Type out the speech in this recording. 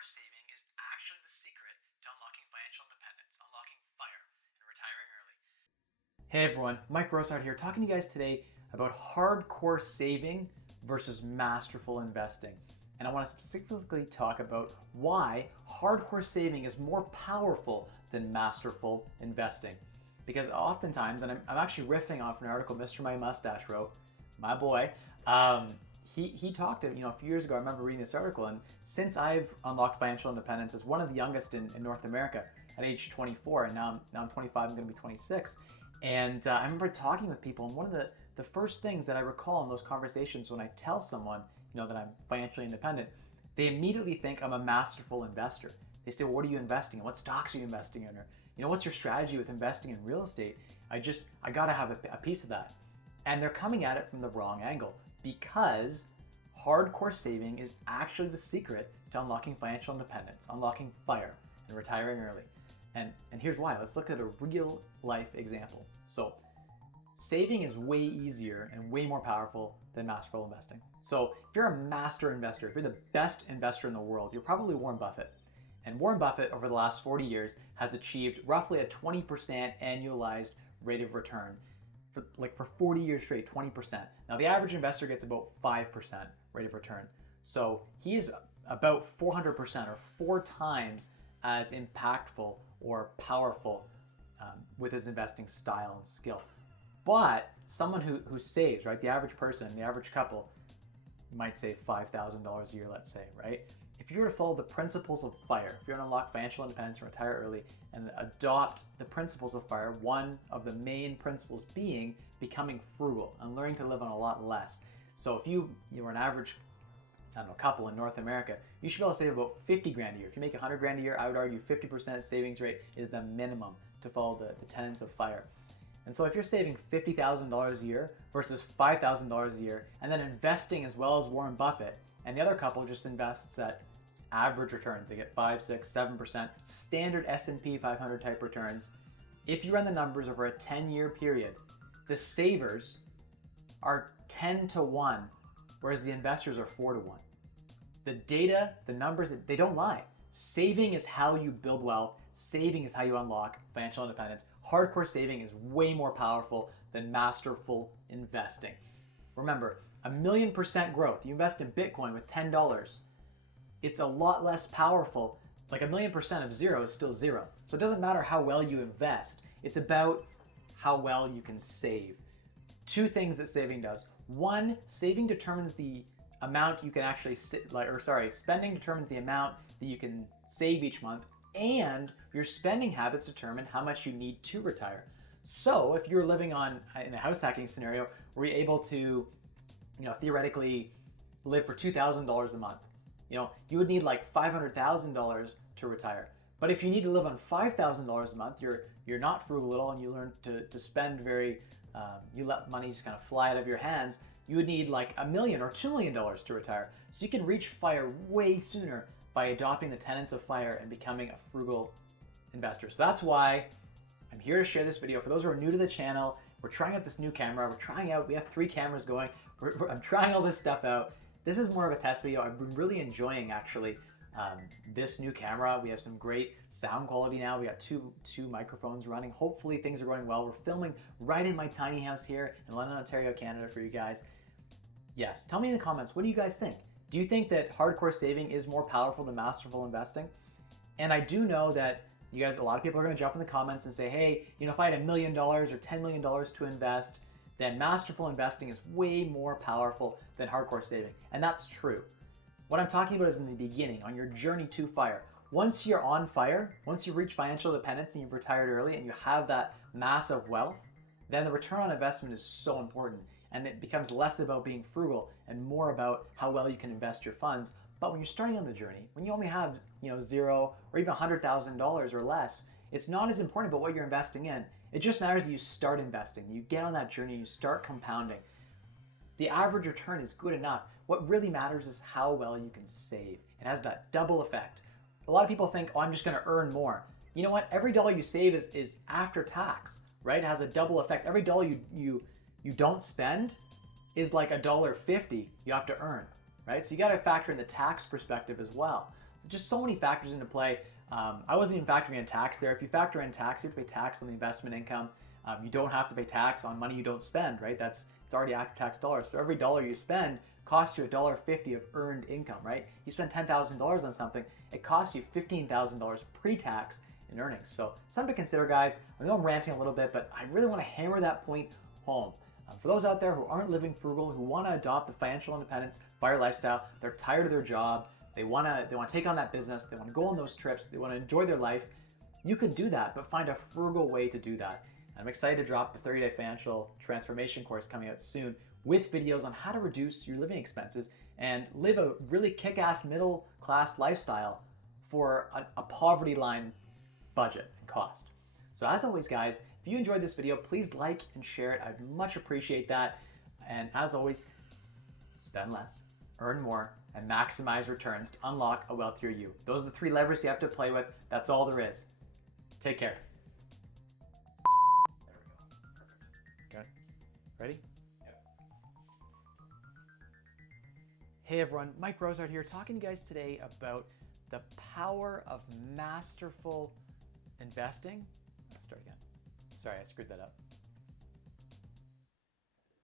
hardcore saving is actually the secret to unlocking financial independence, unlocking FIRE, and retiring early. Hey everyone, Mike Rosehart here, talking to you guys today about hardcore saving versus masterful investing. And I want to specifically talk about why hardcore saving is more powerful than masterful investing. Because oftentimes, and I'm actually riffing off an article Mr. My Mustache wrote, my boy, he talked, a few years ago, I remember reading this article, and since I've unlocked financial independence as one of the youngest in North America at age 24, and now I'm 25, I'm going to be 26, and I remember talking with people, and one of the first things that I recall in those conversations when I tell someone, that I'm financially independent, they immediately think I'm a masterful investor. They say, well, what are you investing in? What stocks are you investing in? Or, what's your strategy with investing in real estate? I gotta have a piece of that. And they're coming at it from the wrong angle, because hardcore saving is actually the secret to unlocking financial independence, unlocking FIRE, and retiring early. And here's why. Let's look at a real life example. So saving is way easier and way more powerful than masterful investing. So if you're a master investor, if you're the best investor in the world, you're probably Warren Buffett. And Warren Buffett over the last 40 years has achieved roughly a 20% annualized rate of return for 40 years straight, 20%. Now the average investor gets about 5% rate of return. So he is about 400% or 4 times as impactful or powerful with his investing style and skill. But someone who saves, right, the average person, the average couple might save $5,000 a year, let's say, right? If you were to follow the principles of FIRE, if you're going to unlock financial independence and retire early and adopt the principles of FIRE, one of the main principles being becoming frugal and learning to live on a lot less. So if you were an average, couple in North America, you should be able to save about 50 grand a year. If you make 100 grand a year, I would argue 50% savings rate is the minimum to follow the tenets of FIRE. And so if you're saving $50,000 a year versus $5,000 a year, and then investing as well as Warren Buffett, and the other couple just invests at average returns, they get 5, 6, 7%, standard S&P 500 type returns. If you run the numbers over a 10-year period, the savers are 10 to 1, whereas the investors are 4 to 1. The data, the numbers, they don't lie. Saving is how you build wealth. Saving is how you unlock financial independence. Hardcore saving is way more powerful than masterful investing. Remember, 1,000,000% growth. You invest in Bitcoin with $10. It's a lot less powerful. Like 1,000,000% of zero is still zero. So it doesn't matter how well you invest. It's about how well you can save. 2 things that saving does. 1, saving determines the amount you can actually spending determines the amount that you can save each month, and your spending habits determine how much you need to retire. So if you're living in a house hacking scenario where you're able to, theoretically live for $2,000 a month, you would need like $500,000 to retire. But if you need to live on $5,000 a month, you're not frugal at all, and you learn to spend you let money just kind of fly out of your hands, you would need like $1 million or $2 million to retire. So you can reach FIRE way sooner by adopting the tenets of FIRE and becoming a frugal investor. So that's why I'm here to share this video. For those who are new to the channel, we're trying out this new camera. We have 3 cameras going. I'm trying all this stuff out. This is more of a test video. I've been really enjoying actually this new camera. We have some great sound quality now. We got two microphones running. Hopefully things are going well. We're filming right in my tiny house here in London, Ontario, Canada for you guys. Yes, tell me in the comments, what do you guys think? Do you think that hardcore saving is more powerful than masterful investing? And I do know that you guys, a lot of people are going to jump in the comments and say, hey, if I had $1 million or $10 million to invest, then masterful investing is way more powerful than hardcore saving. And that's true. What I'm talking about is in the beginning, on your journey to FIRE. Once you're on FIRE, once you've reached financial independence and you've retired early and you have that massive wealth, then the return on investment is so important. And it becomes less about being frugal and more about how well you can invest your funds. But when you're starting on the journey, when you only have $0 or even $100,000 or less, it's not as important about what you're investing in. It just matters that you start investing, you get on that journey, you start compounding. The average return is good enough. What really matters is how well you can save. It has that double effect. A lot of people think, oh, I'm just gonna earn more. You know what? Every dollar you save is after tax, right? It has a double effect. Every dollar you don't spend is like $1.50 you have to earn, right? So you gotta factor in the tax perspective as well. just so many factors into play. I wasn't even factoring in tax there. If you factor in tax, you have to pay tax on the investment income. You don't have to pay tax on money you don't spend, right? It's already after-tax dollars. So every dollar you spend costs you $1.50 of earned income, right? You spend $10,000 on something, it costs you $15,000 pre-tax in earnings. So something to consider, guys. I know I'm ranting a little bit, but I really want to hammer that point home. For those out there who aren't living frugal, who want to adopt the financial independence, FIRE lifestyle, they're tired of their job, they want to take on that business, they want to go on those trips, they want to enjoy their life, you can do that, but find a frugal way to do that. I'm excited to drop the 30-day financial transformation course coming out soon with videos on how to reduce your living expenses and live a really kick-ass middle-class lifestyle for a poverty line budget and cost. So as always, guys, if you enjoyed this video, please like and share it. I'd much appreciate that. And as always, spend less, earn more, and maximize returns to unlock a wealthier you. Those are the 3 levers you have to play with. That's all there is. Take care. There we go. Perfect. Good. Ready? Yep. Hey everyone, Mike Rosehart here, talking to you guys today about the power of masterful investing. Let's start again. Sorry, I screwed that up.